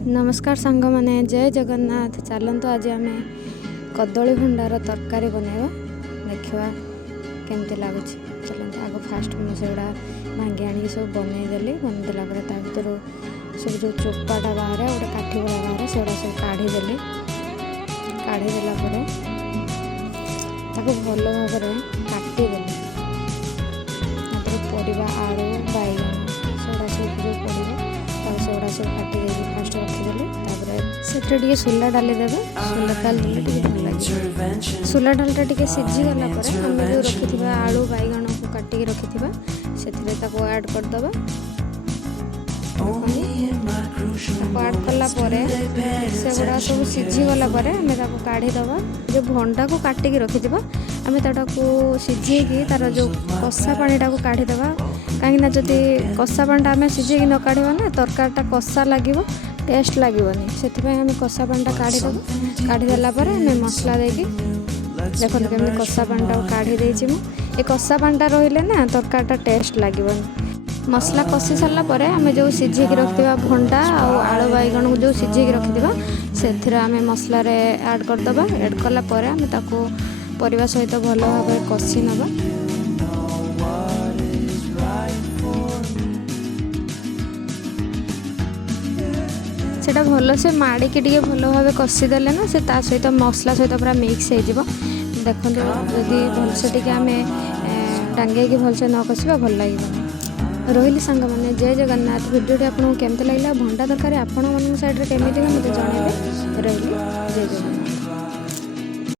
नमस्कार सांग मैंने जय जगन्नाथ। चलतु आज आम कदली भंडार तरकारी बनवा देखा केमती लगुच। चलते आग फास्ट मुझे भांगी आनी सब बनईदेली बनईदेला भर सब जो चोपाटा बाहर गोटे काठी भाया बाहर से सब काढ़ीदेली काढ़ीदेला भल भाव काटिदेली परिवा आलू बैगन सेगुड़ा सब जो पड़ो सेगुड़ा सब काटी फास्ट रखीदेली से सोला डाली देवे। सोला डाल देले भल लगे। सोला डालटा टे सीझीगला आम जो रखी आलू बैगन को काटिक रखी से ऐड करदे। ऐड कलापर सेगुड़ा सब सीझीगला आम काढ़ीदबा। जो भंडा को काटिक रखि आम ताको सीझेकी तार जो कषा पानीटा को काढ़ीदबा। कहीं जदि कषा पानीटा आम सीझेकी न काढ़ा ना तरकारीटा कषा लगे टेस्ट लगोनी से आम कषा पानीटा काढ़ीदबा। काढ़ीदेला आम मसला देकी देखो केमी कषा पानीटा काढ़ी देछि। ये कषा पानीटा रहिले ना तरकारीटा टेस्ट लगोनी। मसला कषि सारा आम जो सीझेकी रखा भंडा आलू बैगन को जो सीझेकी रखा से आम मसला ऐड करदबा। ऐड कलापर आम ताको परिवा सहित भल भाव कषि नवा। सेटा भल से माड़िकी टे भल भाव कषिदेले ना से सहित मसला सहित पूरा मिक्स हो। देखो जदि भलसे टे आम टांगे भलसे न कषा भल लगे। रही सांग मैंने जय जगन्नाथ। भिडियोटी आपको केमती लगे भंडा तरकारी आपण मन साइड केमी मत जनइबे। रही जय जगन्नाथ।